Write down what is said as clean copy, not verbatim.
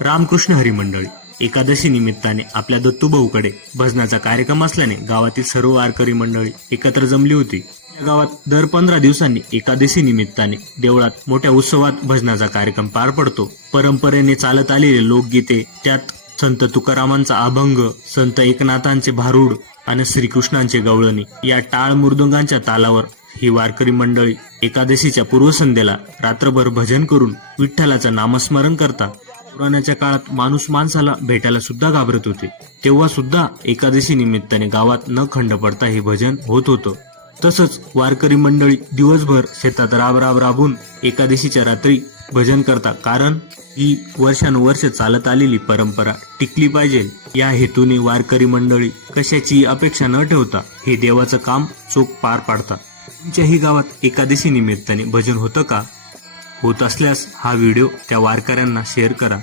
रामकृष्ण हरी मंडळी एकादशी निमित्ताने आपल्या दत्तूभाऊकडे भजनाचा कार्यक्रम असल्याने गावातील सर्व वारकरी मंडळी एकत्र जमली होती। या गावात दर 15 दिवसांनी एकादशी निमित्ताने देवळात मोठ्या उत्सवात भजनाचा कार्यक्रम पार पडतो। परंपरेने चालत आलेले लोकगीते, त्यात संत तुकारामांचा अभंग, संत एकनाथांचे भारुड आणि श्रीकृष्णांचे गवळणी या टाळ मृदुंगांच्या तालावर ही वारकरी मंडळी एकादशीच्या पूर्वसंध्येला रात्रभर भजन करून विठ्ठलाचं नामस्मरण करतात। पुराणाच्या काळात माणूस माणसाला भेटायला सुद्धा घाबरत होते, तेव्हा सुद्धा एकादशी निमित्ताने गावात न खंड पडता हे भजन होत होतं। तसंच वारकरी मंडळी दिवसभर शेतात राबून एकादशीच्या रात्री भजन करतात, कारण ही वर्षानुवर्ष चालत आलेली परंपरा टिकली पाहिजे या हेतूने वारकरी मंडळी कशाची अपेक्षा न ठेवता हे देवाचं काम चोख पार पाडतात। तुमच्याही गावात एकादशी निमित्ताने भजन होतं का? होत असल्यास हा व्हिडिओ त्या वारकऱ्यांना शेअर करा।